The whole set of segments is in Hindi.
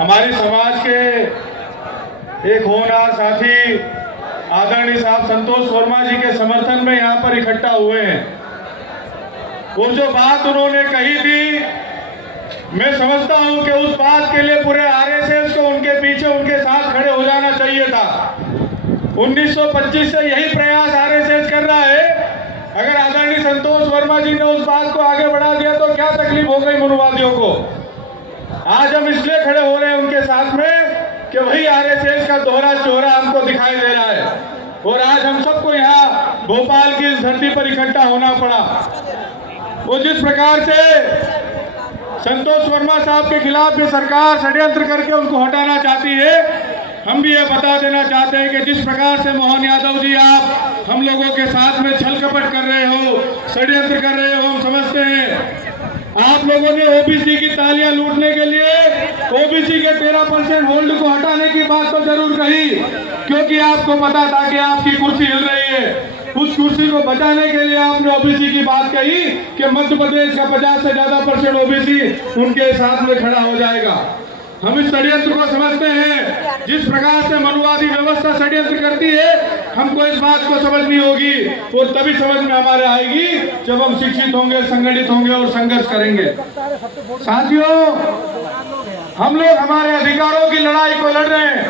हमारे समाज के एक होनहार साथी आदरणीय साहब संतोष वर्मा जी के समर्थन में यहाँ पर इकट्ठा हुए हैं। वो जो बात उन्होंने कही थी, मैं समझता हूं कि उस बात के लिए पूरे आरएसएस को उनके पीछे उनके साथ खड़े हो जाना चाहिए था। 1925 से यही प्रयास आरएसएस कर रहा है। अगर आदरणीय संतोष वर्मा जी ने उस बात को आगे बढ़ा दिया तो क्या तकलीफ हो गई मनुवादियों को। आज हम इसलिए खड़े हो रहे हैं उनके साथ में कि वही आरएसएस का दोहरा चेहरा हमको दिखाई दे रहा है और आज हम सबको यहाँ भोपाल की इस धरती पर इकट्ठा होना पड़ा। वो जिस प्रकार से संतोष वर्मा साहब के खिलाफ भी सरकार षड्यंत्र करके उनको हटाना चाहती है, हम भी ये बता देना चाहते हैं कि जिस प्रकार से मोहन यादव जी आप हम लोगों के साथ में छल कपट कर रहे हो, षड्यंत्र कर रहे हो, हम समझते हैं। आप लोगों ने ओबीसी की तालियां लूटने के लिए ओबीसी के 13% होल्ड को हटाने की बात तो जरूर कही, क्योंकि आपको पता था कि आपकी कुर्सी हिल रही है। उस कुर्सी को बचाने के लिए आपने ओबीसी की बात कही कि मध्य प्रदेश का 50 से ज्यादा % ओबीसी उनके साथ में खड़ा हो जाएगा। हम इस षड्यंत्र को समझते हैं। जिस प्रकार से मनुवादी व्यवस्था षड्यंत्र करती है, हमको इस बात को समझनी होगी और तभी समझ में हमारे आएगी जब हम शिक्षित होंगे, संगठित होंगे और संघर्ष करेंगे। साथियों, हम लोग हमारे अधिकारों की लड़ाई को लड़ रहे हैं।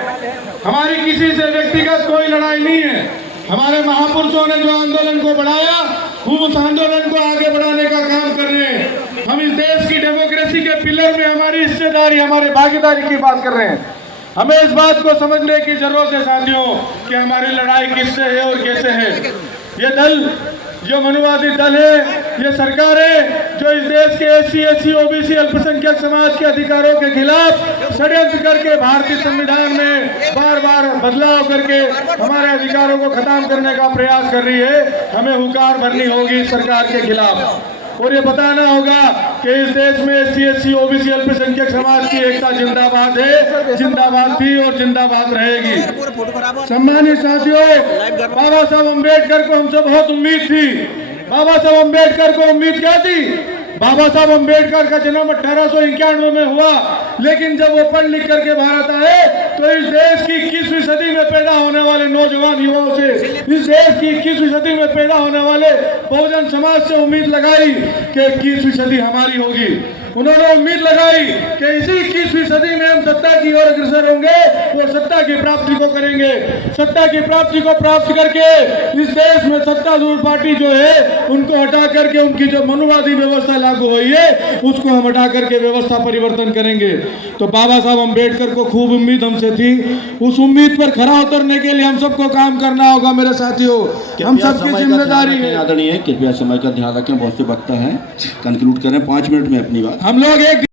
हमारी किसी से व्यक्तिगत कोई लड़ाई नहीं है। हमारे महापुरुषों ने जो आंदोलन को बढ़ाया, हम उस आंदोलन को आगे बढ़ाने का काम कर रहे हैं। हम इस देश की डेमोक्रेसी के पिलर में हमारी हिस्सेदारी, हमारी भागीदारी की बात कर रहे हैं। हमें इस बात को समझने की जरूरत है साथियों कि हमारी लड़ाई किससे है और कैसे है। ये दल, जो मनुवादी दल है, ये सरकार है जो इस देश के एससी, एससी, ओबीसी, अल्पसंख्यक समाज के अधिकारों के खिलाफ षड्यंत्र करके भारतीय संविधान में बार बार बदलाव करके हमारे अधिकारों को खत्म करने का प्रयास कर रही है। हमें हुंकार भरनी होगी सरकार के खिलाफ और ये बताना होगा कि इस देश में एससी, एससी, ओबीसी, अल्पसंख्यक समाज की एकता जिंदाबाद है, जिंदाबाद थी और जिंदाबाद रहेगी। सम्मानित साथियों, बाबा साहब अम्बेडकर को हमसे बहुत उम्मीद थी। बाबा साहब अम्बेडकर को उम्मीद क्या थी? बाबा साहब अम्बेडकर का जन्म 1891 में हुआ, लेकिन जब वो पढ़ लिख करके भारत आए तो इस देश की 21वीं सदी में पैदा होने वाले नौजवान युवाओं से, इस देश की 21वीं सदी में पैदा होने वाले बहुजन समाज से उम्मीद लगाई कि 21वीं सदी हमारी होगी। उन्होंने उम्मीद लगाई कि इसी 21वीं सदी में हम सत्ता की ओर अग्रसर होंगे और सत्ता की प्राप्ति को करेंगे। सत्ता की प्राप्ति को प्राप्त करके इस देश में सत्तारूढ़ पार्टी जो है उनको हटा करके उनकी जो मनुवादी व्यवस्था लागू हुई है उसको हम हटा करके व्यवस्था परिवर्तन करेंगे। तो बाबा साहब अम्बेडकर को खूब उम्मीद हमसे थी। उस उम्मीद पर खरा उतरने के लिए हम सबको काम करना होगा मेरे साथियों। हम सबकी जिम्मेदारी है। आदरणीय, कृपया समय का ध्यान रखें, बहुत से वक्ता हैं, कंक्लूड करें 5 मिनट में अपनी बात। हम लोग एक